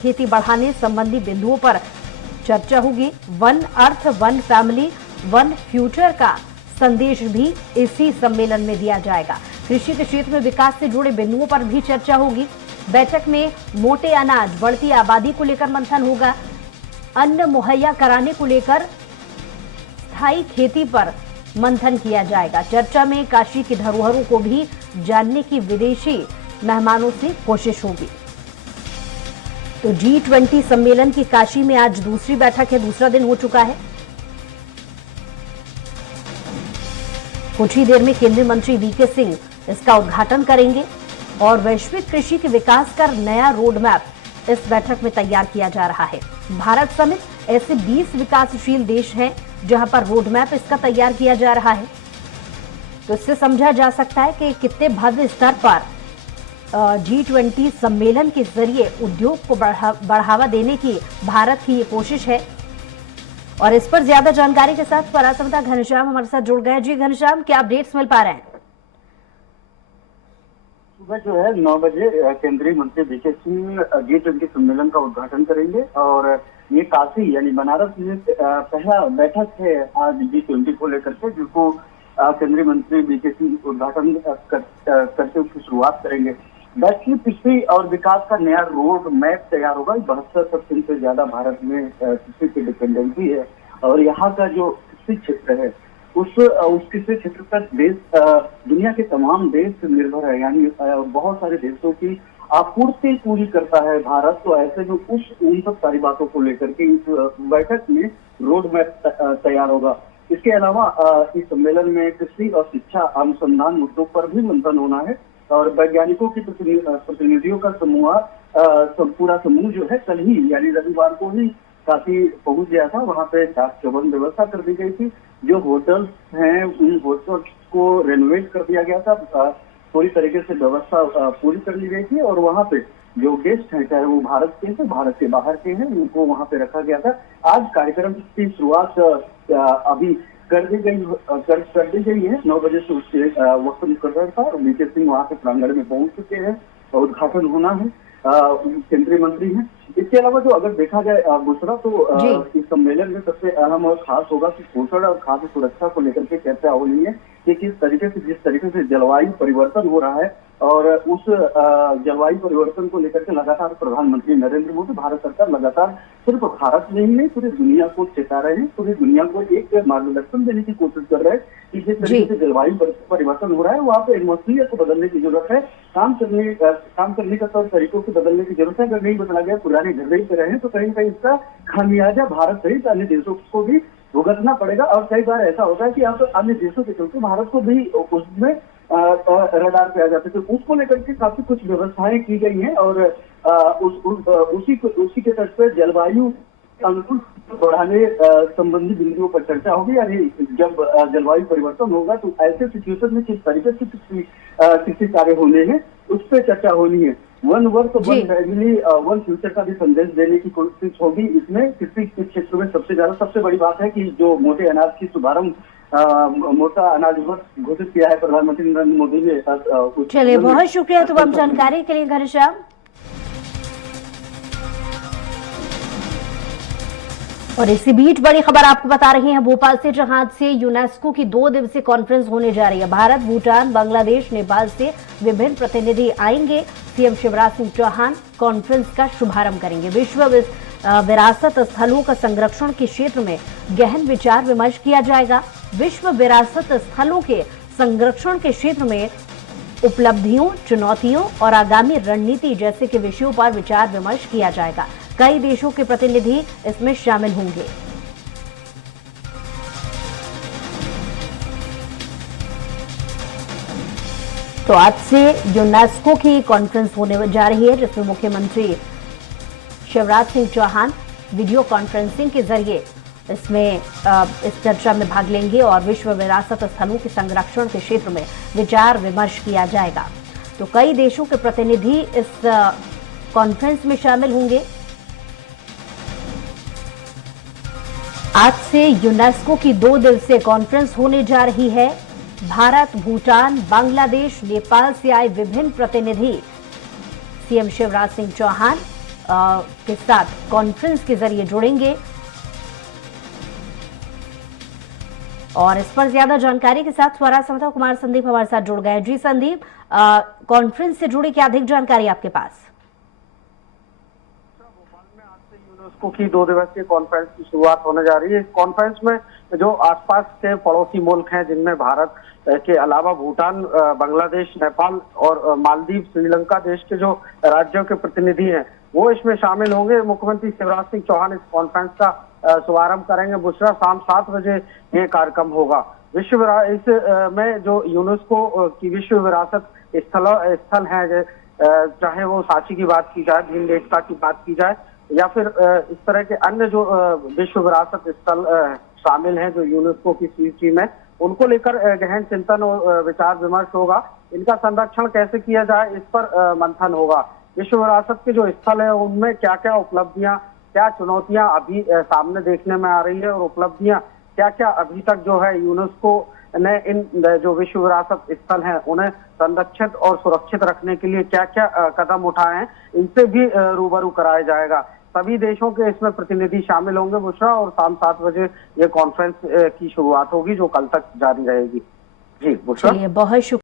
खेती बढ़ाने संबंधी बिंदुओं पर चर्चा होगी। One earth, one family, one future का संदेश भी इसी सम्मेलन में दिया जाएगा। कृषि के क्षेत्र में विकास से जुड़े बिंदुओं पर भी चर्चा होगी। बैठक में मोटे अनाज, बढ़ती आबादी को लेकर मंथन होगा। अन्न मुहैया कराने को लेकर स्थायी खेती पर मंथन किया जाएगा। चर्चा में काशी की धरोहरों को भी जानने की विदेशी मेहमानों से कोशिश होगी। तो G20 सम्मेलन की काशी में आज दूसरी बैठक है, दूसरा दिन हो चुका है। कुछ ही देर में केंद्रीय मंत्री वीके सिंह इसका उद्घाटन करेंगे और वैश्विक कृषि के विकास का नया रोड मैप इस बैठक में तैयार किया जा रहा है। भारत समेत ऐसे 20 विकासशील देश हैं जहां पर रोड मैप इसका तैयार किया जा रहा है। तो इससे समझा जा सकता है कि कितने भव्य स्तर पर G20 सम्मेलन के जरिए उद्योग को बढ़ावा देने की भारत की ये कोशिश है। और इस पर ज्यादा जानकारी के साथ परासमता घनश्याम हमारे साथ जुड़ गए। जी घनश्याम, क्या अपडेट्स मिल पा रहे हैं? सुबह जो है 9 बजे केंद्रीय मंत्री वीके सिंह G20 सम्मेलन का उद्घाटन करेंगे और ये काशी यानी बनारस में पहला बैठक है आज G20 को लेकर के, जिसको केंद्रीय मंत्री वीके सिंह उद्घाटन करके उसकी शुरुआत करेंगे। वैश्विक कृषि और विकास का नया रोड मैप तैयार होगा। 72% से ज्यादा भारत में कृषि की डिपेंडेंसी है और यहाँ का जो कृषि क्षेत्र है उस कृषि क्षेत्र पर देश दुनिया के तमाम देश निर्भर है, यानी बहुत सारे देशों की आपूर्ति पूरी करता है भारत। तो ऐसे में उन सब सारी बातों को लेकर के इस बैठक में रोड मैप तैयार होगा। इसके अलावा इस सम्मेलन में कृषि और शिक्षा अनुसंधान मुद्दों पर भी मंथन होना है और वैज्ञानिकों की प्रतिनिधियों का पूरा समूह जो है कल ही यानी रविवार को ही काफी पहुंच गया था। वहां पे चाक चौबंद व्यवस्था कर दी गई थी। जो होटल्स हैं उन होटल्स को रेनोवेट कर दिया गया था, पूरी तरीके से व्यवस्था पूरी कर ली गई थी और वहां पे जो गेस्ट हैं चाहे वो भारत के हैं भारत के बाहर के हैं उनको वहां पे रखा गया था। आज कार्यक्रम की शुरुआत अभी कर दी गई है। 9 बजे से उसके वक्त मुकर्रर था और वीके सिंह वहां के प्रांगण में पहुंच चुके हैं और उद्घाटन होना है। केंद्रीय मंत्री हैं। इसके अलावा जो अगर देखा जाए दूसरा तो इस सम्मेलन में सबसे अहम और खास होगा कि पोषण और खाद्य सुरक्षा को लेकर के चर्चा होनी है कि जिस तरीके से जलवायु परिवर्तन हो रहा है और उस जलवायु परिवर्तन को लेकर के लगातार प्रधानमंत्री नरेंद्र मोदी, भारत सरकार लगातार सिर्फ भारत में ही नहीं पूरी दुनिया को चेता रहे हैं, पूरी दुनिया को एक मार्गदर्शन देने की कोशिश कर रहे हैं कि जिस तरीके से जलवायु परिवर्तन हो रहा है वहाँ पे एटमॉस्फेयर को बदलने की जरूरत है, काम करने का तौर तरीकों को बदलने की जरूरत है। अगर नहीं बदला गया, पुराने घर पे रहे तो कहीं कहीं इसका खामियाजा भारत सहित अन्य देशों को भी भुगतना पड़ेगा। और कई बार ऐसा होता है कि आप अन्य देशों के चलते भारत को भी उसमें रडार पे आ जाते थे। उसको लेकर के काफी कुछ व्यवस्थाएं की गई हैं और उसी के तर्ज पर जलवायु अनुकूल बढ़ाने संबंधी बिंदुओं पर चर्चा होगी। यानी जब जलवायु परिवर्तन होगा तो ऐसे सिचुएशन में किस तरीके से कृषि कार्य होने हैं उस पर चर्चा होनी है। One work, one family, one future का भी संदेश देने की कोशिश होगी। इसमें कृषि के क्षेत्र में सबसे बड़ी बात है कि जो मोटे अनाज की शुभारंभ मोटा अनाज घोषित किया है प्रधानमंत्री नरेंद्र मोदी ने। चलिए, बहुत शुक्रिया तमाम जानकारी के लिए घनश्याम। और इसी बीच बड़ी खबर आपको बता रही है भोपाल से, जहां से यूनेस्को की 2 दिवसीय कॉन्फ्रेंस होने जा रही है। भारत, भूटान, बांग्लादेश, नेपाल से विभिन्न प्रतिनिधि आएंगे। सीएम शिवराज सिंह चौहान कॉन्फ्रेंस का शुभारंभ करेंगे। विश्व विरासत स्थलों का संरक्षण के क्षेत्र में गहन विचार विमर्श किया जाएगा। विश्व विरासत स्थलों के संरक्षण के क्षेत्र में उपलब्धियों, चुनौतियों और आगामी रणनीति जैसे के विषयों पर विचार विमर्श किया जाएगा। कई देशों के प्रतिनिधि इसमें शामिल होंगे। तो आज से यूनेस्को की कॉन्फ्रेंस होने जा रही है, जिसमें मुख्यमंत्री शिवराज सिंह चौहान वीडियो कॉन्फ्रेंसिंग के जरिए इस चर्चा में भाग लेंगे और विश्व विरासत स्थलों के संरक्षण के क्षेत्र में विचार विमर्श किया जाएगा। तो कई देशों के प्रतिनिधि इस कॉन्फ्रेंस में शामिल होंगे। आज से यूनेस्को की 2 दिवसीय कॉन्फ्रेंस होने जा रही है। भारत, भूटान, बांग्लादेश, नेपाल से आए विभिन्न प्रतिनिधि सीएम शिवराज सिंह चौहान के साथ कॉन्फ्रेंस के जरिए जुड़ेंगे। और इस पर ज्यादा जानकारी के साथ स्वराज संवाददाता कुमार संदीप हमारे साथ जुड़ गए। जी संदीप, कॉन्फ्रेंस से जुड़ी क्या अधिक जानकारी आपके पास? भोपाल में आज से यूनेस्को की 2 दिवसीय कॉन्फ्रेंस की शुरुआत होने जा रही है। इस कॉन्फ्रेंस में जो आसपास के पड़ोसी मुल्क हैं, जिनमें भारत के अलावा भूटान, बांग्लादेश, नेपाल और मालदीव, श्रीलंका देश के जो राज्यों के प्रतिनिधि हैं, वो इसमें शामिल होंगे। मुख्यमंत्री शिवराज सिंह चौहान इस कॉन्फ्रेंस का शुभारंभ करेंगे। बुशरा शाम 7 बजे ये कार्यक्रम होगा। इस में जो यूनेस्को की विश्व विरासत स्थल है, चाहे वो सांची की बात की जाए, भीमबेटका की बात की जाए, या फिर इस तरह के अन्य जो विश्व विरासत स्थल शामिल हैं जो यूनेस्को की सूची में, उनको लेकर गहन चिंतन और विचार विमर्श होगा। इनका संरक्षण कैसे किया जाए, इस पर मंथन होगा। विश्व विरासत के जो स्थल है उनमें क्या क्या उपलब्धियां, क्या चुनौतियां अभी सामने देखने में आ रही है, और उपलब्धियां क्या क्या अभी तक जो है यूनेस्को ने इन जो विश्व विरासत स्थल हैं उन्हें संरक्षित और सुरक्षित रखने के लिए क्या क्या कदम उठाए हैं, इनसे भी रूबरू कराया जाएगा। सभी देशों के इसमें प्रतिनिधि शामिल होंगे बुशरा, और शाम 7 बजे ये कॉन्फ्रेंस की शुरुआत होगी जो कल तक जारी रहेगी। जी बुशरा। बहुत शुक्रिया।